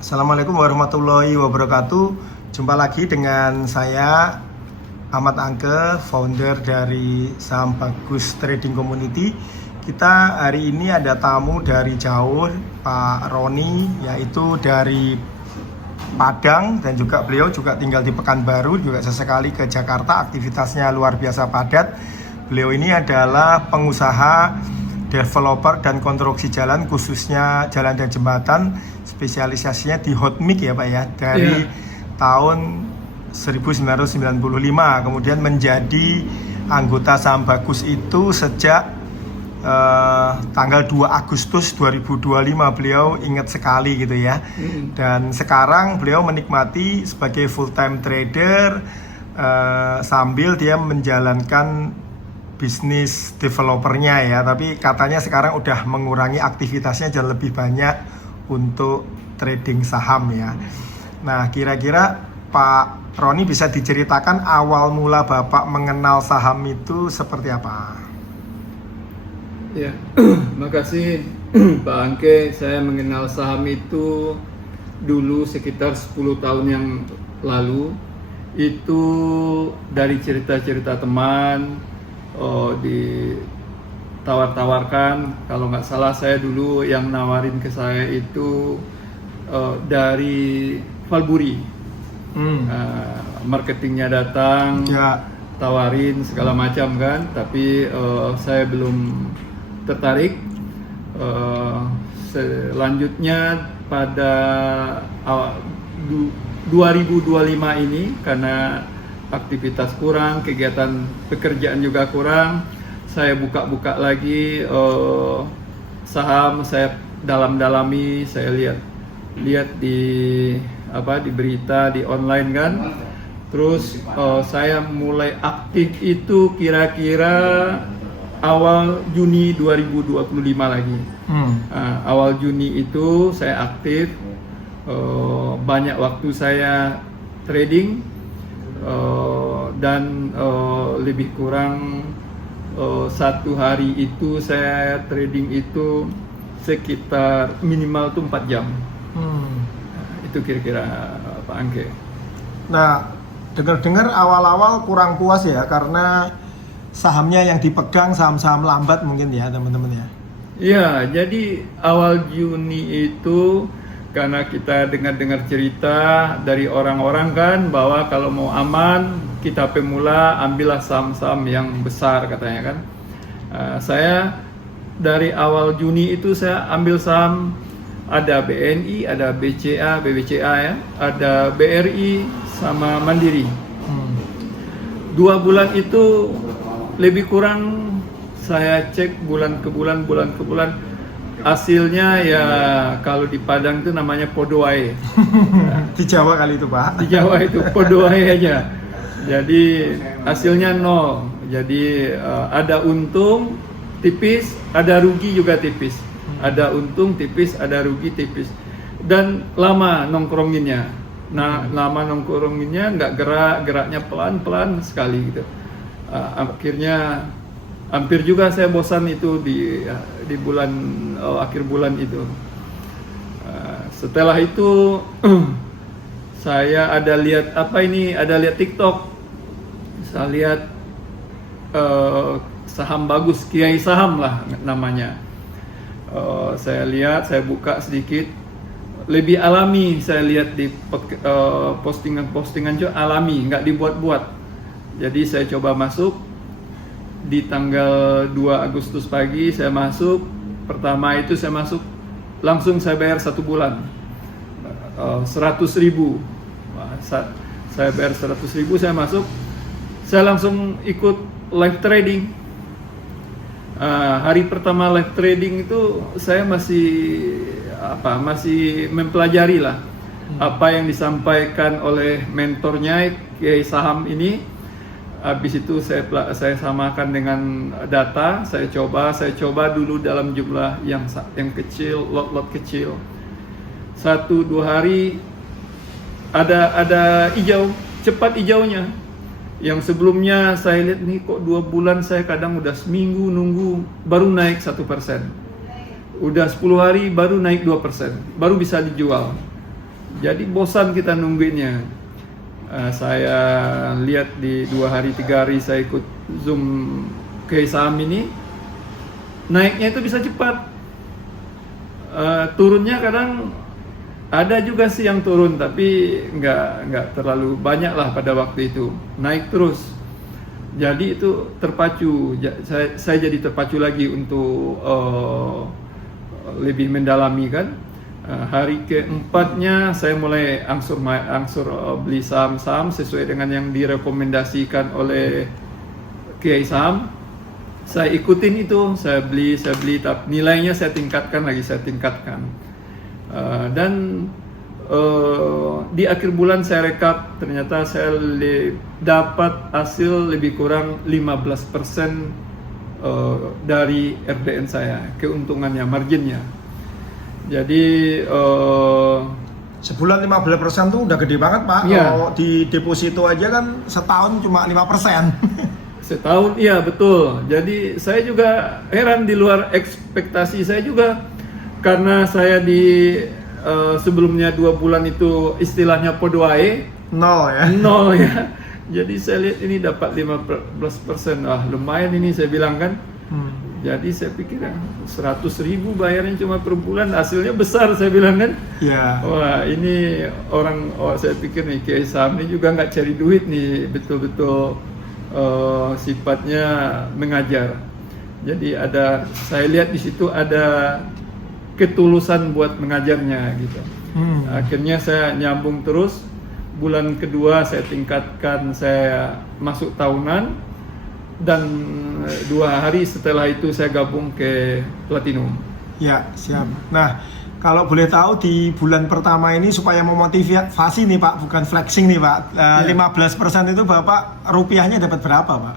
Assalamualaikum warahmatullahi wabarakatuh. Jumpa lagi dengan saya Ahmad Angke, founder dari Saham Bagus Trading Community. Kita hari ini ada tamu dari jauh, Pak Roni, yaitu dari Padang, dan juga beliau juga tinggal di Pekanbaru, juga sesekali ke Jakarta. Aktivitasnya luar biasa padat. Beliau ini adalah pengusaha, developer dan konstruksi jalan, khususnya jalan dan jembatan, spesialisasinya di hot mix ya Pak ya, dari tahun 1995, kemudian menjadi anggota Saham Bagus itu sejak tanggal 2 Agustus 2025, beliau ingat sekali gitu ya. Dan sekarang beliau menikmati sebagai full time trader sambil dia menjalankan bisnis developernya ya, tapi katanya sekarang udah mengurangi aktivitasnya dan lebih banyak untuk trading saham ya. Nah, kira-kira Pak Roni bisa diceritakan awal mula Bapak mengenal saham itu seperti apa? Ya, makasih Pak Angke. Saya mengenal saham itu dulu sekitar 10 tahun yang lalu. Itu dari cerita-cerita teman, ditawar-tawarkan. Kalau nggak salah saya dulu yang nawarin ke saya itu dari Valburi. Marketingnya datang, tawarin segala macam kan, tapi saya belum tertarik. Selanjutnya pada 2025 ini, karena aktivitas kurang, kegiatan pekerjaan juga kurang, saya buka-buka lagi saham, saya dalam-dalami, saya lihat di berita, di online kan. Terus saya mulai aktif itu kira-kira awal Juni 2025 lagi. Awal Juni itu saya aktif, banyak waktu saya trading, dan lebih kurang satu hari itu saya trading itu sekitar minimal tuh 4 jam. Itu kira-kira Pak Angke. Nah, dengar-dengar awal-awal kurang puas ya, karena sahamnya yang dipegang saham-saham lambat mungkin ya teman-teman ya. Iya, jadi awal Juni itu karena kita dengar-dengar cerita dari orang-orang kan, bahwa kalau mau aman, kita pemula ambillah saham-saham yang besar katanya kan. Saya dari awal Juni itu saya ambil saham, ada BNI, ada BCA, BBCA ya, ada BRI sama Mandiri. 2 bulan itu lebih kurang saya cek bulan ke bulan, hasilnya ya kalau di Padang itu namanya podoai. Di Jawa kali itu Pak. Di Jawa itu podoai aja. Jadi hasilnya 0. Jadi ada untung tipis, ada rugi juga tipis. Ada untung tipis, ada rugi tipis. Dan lama nongkronginnya. Nah, lama nongkronginnya nggak geraknya pelan-pelan sekali gitu. Akhirnya hampir juga saya bosan itu di bulan akhir bulan itu. Setelah itu saya ada lihat ada lihat TikTok. Saya lihat saham bagus, Kiai Saham lah namanya. Saya lihat, saya buka sedikit, lebih alami. Saya lihat di postingan juga alami, nggak dibuat-buat. Jadi saya coba masuk. Di tanggal 2 Agustus pagi saya masuk. Pertama itu saya masuk, langsung saya bayar 1 bulan 100.000. Saya bayar 100.000, saya masuk. Saya langsung ikut live trading. Hari pertama live trading itu saya masih mempelajari lah apa yang disampaikan oleh mentornya Kiai Saham ini. Habis itu saya samakan dengan data, saya coba dulu dalam jumlah yang kecil, lot kecil. 1-2 hari ada hijau, cepat hijaunya. Yang sebelumnya saya lihat nih kok 2 bulan saya kadang udah seminggu nunggu baru naik 1%. Udah 10 hari baru naik 2%, baru bisa dijual. Jadi bosan kita nungguinnya. Saya lihat di 2 hari 3 hari saya ikut Zoom ke saham ini, naiknya itu bisa cepat. Turunnya kadang ada juga sih yang turun, tapi nggak terlalu banyak lah pada waktu itu. Naik terus. Jadi itu terpacu. Saya jadi terpacu lagi untuk lebih mendalami kan. Hari keempatnya saya mulai angsur beli saham-saham sesuai dengan yang direkomendasikan oleh Kiai Saham. Saya ikutin itu, saya beli, tapi nilainya saya tingkatkan. Dan di akhir bulan saya rekap, ternyata saya dapat hasil lebih kurang 15% dari RDN saya, keuntungannya, marginnya. Jadi sebulan 15% tuh udah gede banget Pak. Iya. Kalau di deposito aja kan setahun cuma 5%. Setahun, iya betul. Jadi saya juga heran, di luar ekspektasi saya juga, karena saya di sebelumnya 2 bulan itu istilahnya podoae, Nol ya. nol ya. Jadi saya lihat ini dapat 15%, lumayan ini saya bilang kan. Jadi saya pikir 100.000 bayarnya cuma per bulan, hasilnya besar saya bilang kan. Ya. Wah ini saya pikir nih Kiai Saham ini juga nggak cari duit nih, betul-betul sifatnya mengajar. Jadi saya lihat di situ ada ketulusan buat mengajarnya gitu. Akhirnya saya nyambung terus. Bulan kedua saya tingkatkan, saya masuk tahunan. Dan 2 hari setelah itu saya gabung ke Platinum. Ya, siap. Nah, kalau boleh tahu di bulan pertama ini supaya memotivasi nih Pak, bukan flexing nih Pak. 15% itu Bapak rupiahnya dapat berapa Pak?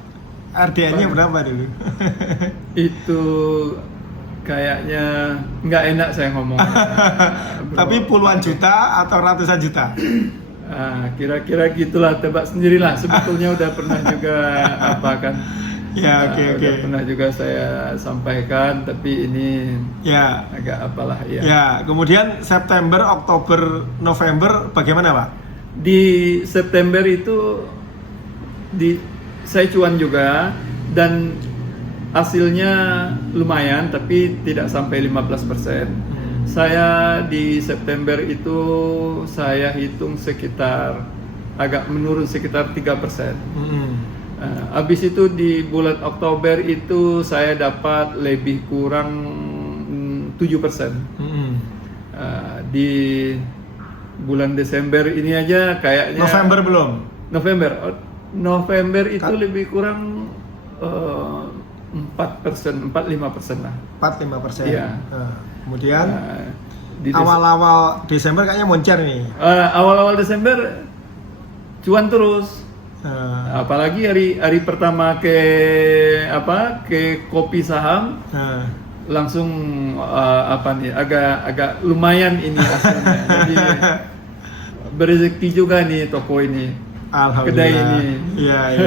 RDN-nya berapa dulu? Itu kayaknya nggak enak saya ngomong. Tapi puluhan juta atau ratusan juta? Kira-kira gitulah, tebak sendirilah. Sebetulnya udah pernah juga kan? Ya, oke. Udah pernah juga saya sampaikan, tapi ini ya agak apalah ya. Ya, kemudian September, Oktober, November bagaimana Pak? Di September itu saya cuan juga, dan hasilnya lumayan, tapi tidak sampai 15%. Saya di September itu saya hitung agak menurun sekitar 3%. Habis itu di bulan Oktober itu saya dapat lebih kurang 7%. Di bulan Desember ini aja kayaknya. November belum? November itu lebih kurang 4%, 4-5% lah. 4-5%. Iya. Kemudian awal-awal Desember kayaknya moncer nih. Awal-awal Desember cuan terus. Apalagi hari pertama ke kopi saham, langsung agak lumayan ini hasilnya. Jadi berezeki juga nih toko ini, kedai ini. Iya.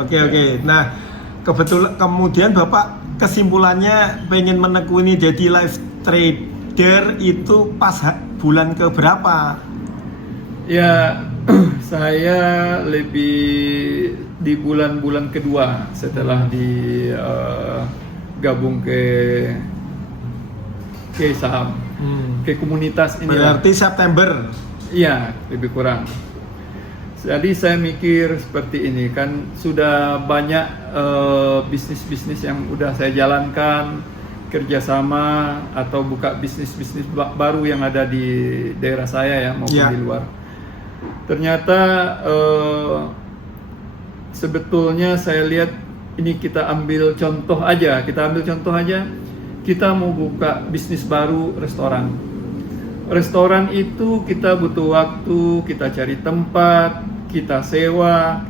Oke. Nah, kebetulan kemudian Bapak kesimpulannya pengen menekuni jadi live trader itu pas bulan ke berapa? Ya, saya lebih di bulan-bulan kedua setelah gabung ke saham, ke komunitas ini. Berarti September? Iya, lebih kurang. Jadi saya mikir seperti ini, kan sudah banyak bisnis-bisnis yang udah saya jalankan, kerjasama atau buka bisnis-bisnis baru yang ada di daerah saya ya maupun di luar. Ternyata sebetulnya saya lihat ini kita ambil contoh aja, kita mau buka bisnis baru restoran. Restoran itu kita butuh waktu, kita cari tempat, kita sewa,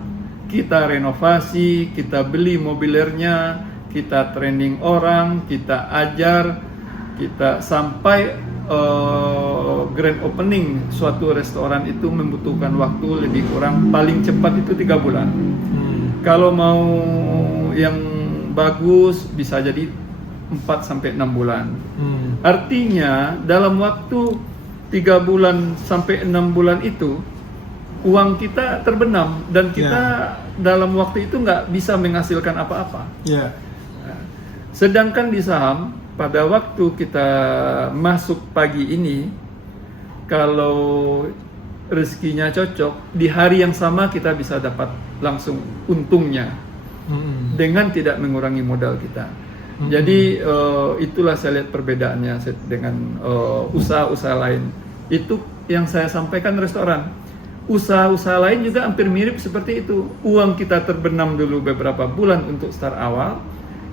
kita renovasi, kita beli mobilernya, kita training orang, kita ajar, kita sampai grand opening suatu restoran itu membutuhkan waktu lebih kurang paling cepat itu 3 bulan. Kalau mau yang bagus bisa jadi 4-6 bulan. Artinya dalam waktu 3 bulan sampai 6 bulan itu uang kita terbenam dan kita dalam waktu itu nggak bisa menghasilkan apa-apa. Ya. Sedangkan di saham pada waktu kita masuk pagi ini, kalau rezekinya cocok, di hari yang sama kita bisa dapat langsung untungnya dengan tidak mengurangi modal kita. Jadi itulah saya lihat perbedaannya dengan usaha-usaha lain. Itu yang saya sampaikan restoran. Usaha-usaha lain juga hampir mirip seperti itu. Uang kita terbenam dulu beberapa bulan untuk start awal.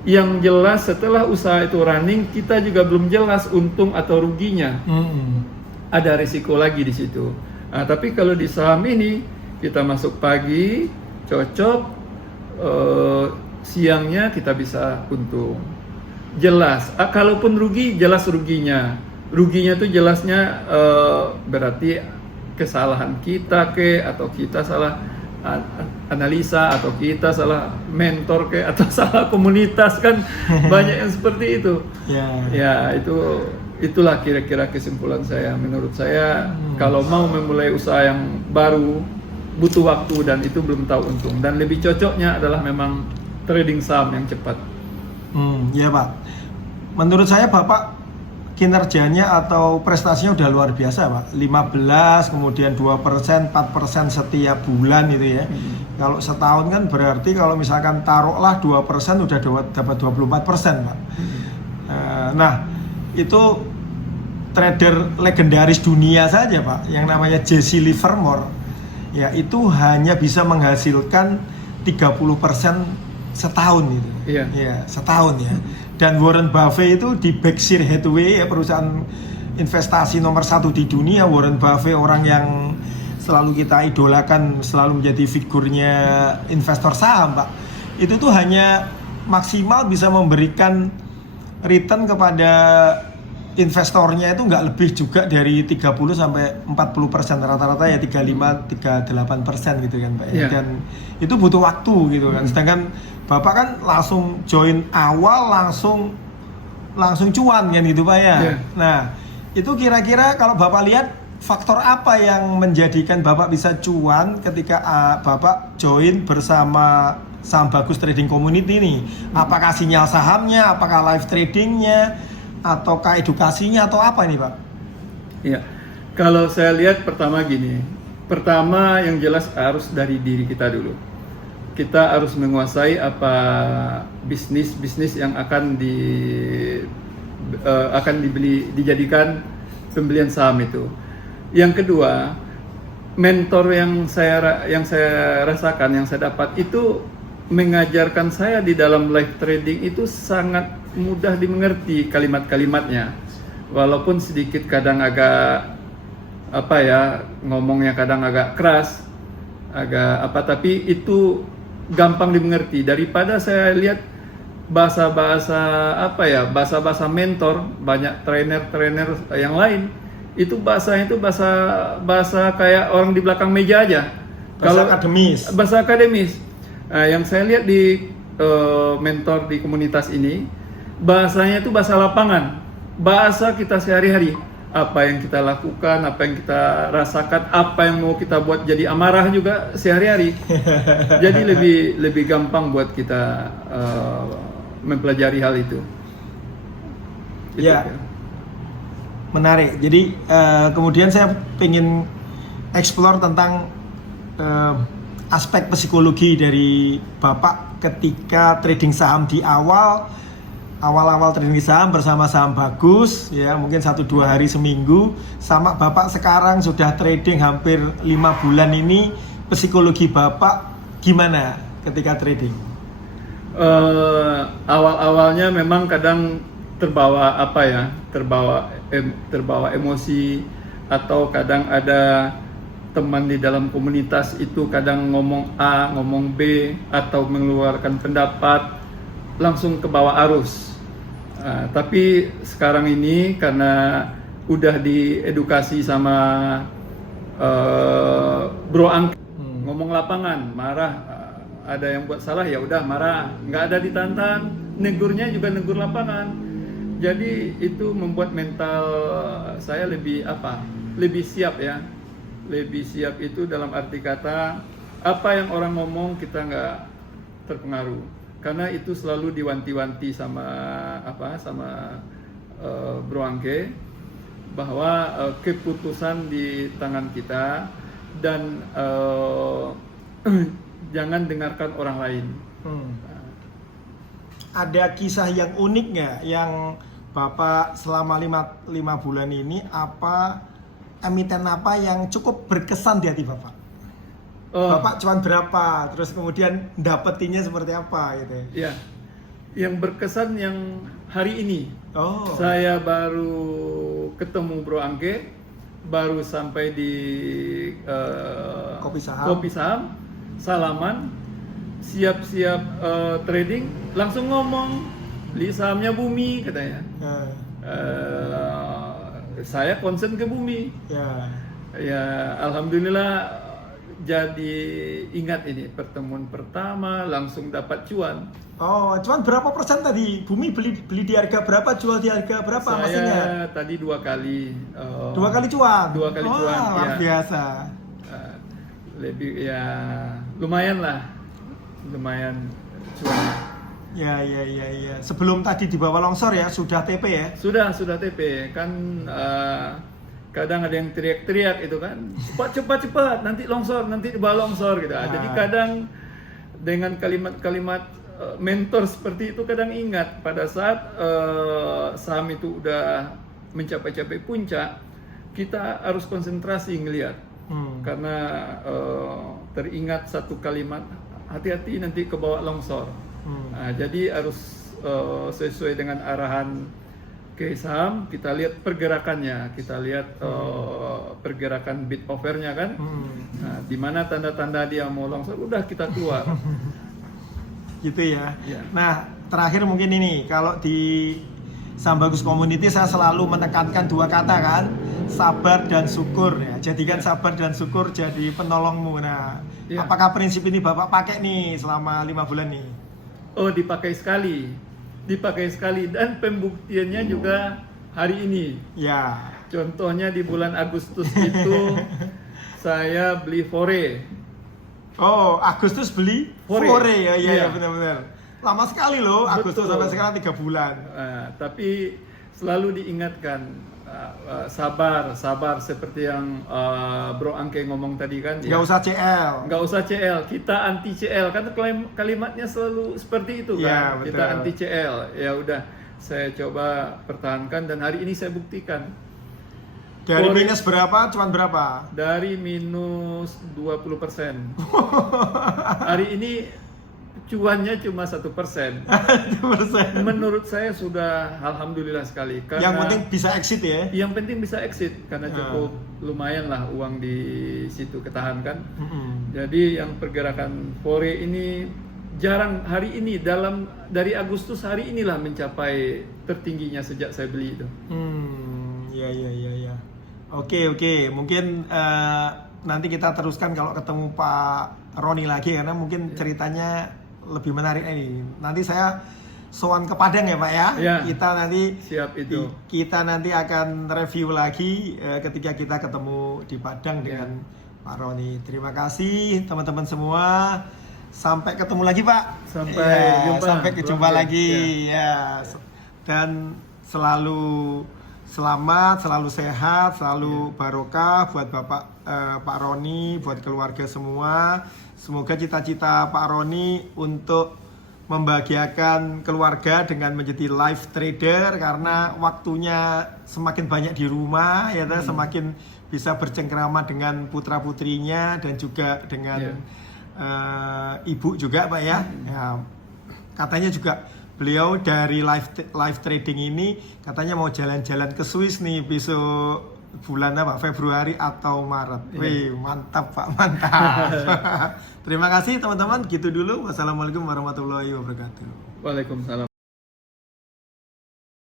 Yang jelas setelah usaha itu running, kita juga belum jelas untung atau ruginya. Ada risiko lagi di situ. Nah, tapi kalau di saham ini kita masuk pagi, cocok, siangnya kita bisa untung. Jelas. Kalaupun rugi, jelas ruginya. Ruginya itu jelasnya berarti kesalahan kita atau kita salah analisa, atau kita salah mentor atau salah komunitas, kan banyak yang seperti itu. Ya itulah kira-kira kesimpulan saya. Menurut saya kalau mau memulai usaha yang baru butuh waktu dan itu belum tahu untung, dan lebih cocoknya adalah memang trading saham yang cepat. Ya Pak, menurut saya Bapak kinerjanya atau prestasinya udah luar biasa Pak. 15, kemudian 2%, 4% setiap bulan itu ya. Kalau setahun kan berarti kalau misalkan taruhlah 2% udah dapat 24% Pak. Nah itu trader legendaris dunia saja Pak, yang namanya Jesse Livermore, ya itu hanya bisa menghasilkan 30% setahun gitu. Ya, setahun ya. Dan Warren Buffett itu di Berkshire Hathaway, ya, perusahaan investasi nomor 1 di dunia. Warren Buffett orang yang selalu kita idolakan, selalu menjadi figurnya investor saham Pak. Itu tuh hanya maksimal bisa memberikan return kepada investornya itu nggak lebih juga dari 30 sampai 40%, rata-rata ya 35-38% gitu kan Pak. Dan itu butuh waktu gitu kan. Sedangkan Bapak kan langsung join awal, langsung cuan kan gitu Pak ya. Nah itu kira-kira kalau Bapak lihat faktor apa yang menjadikan Bapak bisa cuan ketika Bapak join bersama Saham Bagus Trading Community ini? Apakah sinyal sahamnya, apakah live tradingnya, ataukah edukasinya, atau apa ini Pak? Iya, kalau saya lihat pertama gini, pertama yang jelas harus dari diri kita dulu. Kita harus menguasai apa bisnis yang akan dijadikan pembelian saham itu. Yang kedua, mentor yang saya rasakan, yang saya dapat itu mengajarkan saya di dalam live trading itu sangat mudah dimengerti kalimat-kalimatnya, walaupun sedikit kadang agak ngomongnya kadang agak keras, tapi itu gampang dimengerti. Daripada saya lihat bahasa mentor, banyak trainer yang lain itu bahasanya itu bahasa kayak orang di belakang meja aja, bahasa akademis. Nah, yang saya lihat di mentor di komunitas ini, bahasanya itu bahasa lapangan, bahasa kita sehari-hari, apa yang kita lakukan, apa yang kita rasakan, apa yang mau kita buat jadi amarah juga sehari-hari. Jadi lebih gampang buat kita mempelajari hal itu. Ya, menarik. Jadi kemudian saya ingin explore tentang aspek psikologi dari Bapak ketika trading saham di awal trading saham bersama Saham Bagus, ya mungkin 1-2 hari seminggu, sama Bapak sekarang sudah trading hampir 5 bulan ini, psikologi Bapak gimana ketika trading? Awal-awalnya memang kadang terbawa emosi, atau kadang ada teman di dalam komunitas itu kadang ngomong A, ngomong B, atau mengeluarkan pendapat, langsung ke bawah arus. Tapi sekarang ini karena udah diedukasi sama Bro Angk, ngomong lapangan, marah, ada yang buat salah ya udah marah, nggak ada ditantang, negurnya juga negur lapangan. Jadi itu membuat mental saya lebih lebih siap ya. Lebih siap itu dalam arti kata apa yang orang ngomong kita nggak terpengaruh, karena itu selalu diwanti-wanti sama Bro Angke bahwa keputusan di tangan kita dan jangan dengarkan orang lain. Ada kisah yang unik nggak yang Bapak selama 5 bulan ini, emiten apa yang cukup berkesan di hati Bapak? Bapak cuan berapa, terus kemudian dapetinnya seperti apa gitu ya? Yang berkesan yang hari ini, saya baru ketemu Bro Angke, baru sampai di Kopi Saham, salaman, siap-siap trading, langsung ngomong beli sahamnya Bumi katanya. Saya concern ke Bumi. Ya alhamdulillah, jadi ingat ini pertemuan pertama langsung dapat cuan. Cuan berapa persen tadi? Bumi beli di harga berapa, jual di harga berapa? Saya tadi 2 kali. 2 kali cuan. 2 kali cuan. Luar biasa. Lebih ya lumayan lah, lumayan cuan. Ya. Sebelum tadi dibawa longsor ya, sudah TP ya? Sudah TP kan. Kadang ada yang teriak-teriak itu kan, cepat nanti longsor, nanti dibawa longsor gitu. Jadi kadang dengan kalimat-kalimat mentor seperti itu kadang ingat pada saat saham itu udah mencapai puncak, kita harus konsentrasi ngelihat. Karena teringat satu kalimat, hati-hati nanti kebawa longsor. Jadi harus sesuai dengan arahan ke saham, kita lihat pergerakannya, kita lihat pergerakan bid offernya kan. Di mana tanda-tanda dia mau longsor, udah kita keluar. Gitu ya. Nah, terakhir mungkin ini, kalau di Saham Bagus Community saya selalu menekankan 2 kata kan, sabar dan syukur ya. Jadikan sabar dan syukur jadi penolongmu. Nah, apakah prinsip ini Bapak pakai nih selama 5 bulan nih? Dipakai sekali dan pembuktiannya juga hari ini. Ya. Contohnya di bulan Agustus itu saya beli Fore. Agustus beli Fore ya benar-benar. Lama sekali loh, Agustus sampai sekarang 3 bulan. Tapi selalu diingatkan sabar seperti yang Bro Angke ngomong tadi kan. Nggak usah CL. Kita anti CL kan, kalimatnya selalu seperti itu kan. Kita anti CL. Ya udah, saya coba pertahankan dan hari ini saya buktikan. Dari minus berapa, cuman berapa? Dari minus 20%. Hari ini cuannya cuma 1%. Menurut saya sudah alhamdulillah sekali. Karena yang penting bisa exit ya. Yang penting bisa exit karena cukup lumayan lah uang di situ ketahankan. Jadi yang pergerakan Fore ini jarang, hari ini dari Agustus hari inilah mencapai tertingginya sejak saya beli itu. Ya. Oke. Mungkin nanti kita teruskan kalau ketemu Pak Roni lagi, karena mungkin ceritanya lebih menarik ini. Nanti saya sowan ke Padang ya Pak ya. Kita nanti siap itu. Kita nanti akan review lagi ketika kita ketemu di Padang dengan Pak Roni. Terima kasih teman-teman semua. Sampai ketemu lagi Pak. Sampai jumpa lagi. Dan selalu selamat, selalu sehat, selalu barokah buat Pak Roni, buat keluarga semua. Semoga cita-cita Pak Roni untuk membahagiakan keluarga dengan menjadi live trader, karena waktunya semakin banyak di rumah ya, semakin bisa bercengkrama dengan putra-putrinya dan juga dengan ibu juga Pak ya. Katanya juga beliau dari live trading ini katanya mau jalan-jalan ke Swiss nih besok bulan Februari atau Maret. Wih, mantap Pak, mantap. Terima kasih teman-teman, gitu dulu. Wassalamualaikum warahmatullahi wabarakatuh. Waalaikumsalam.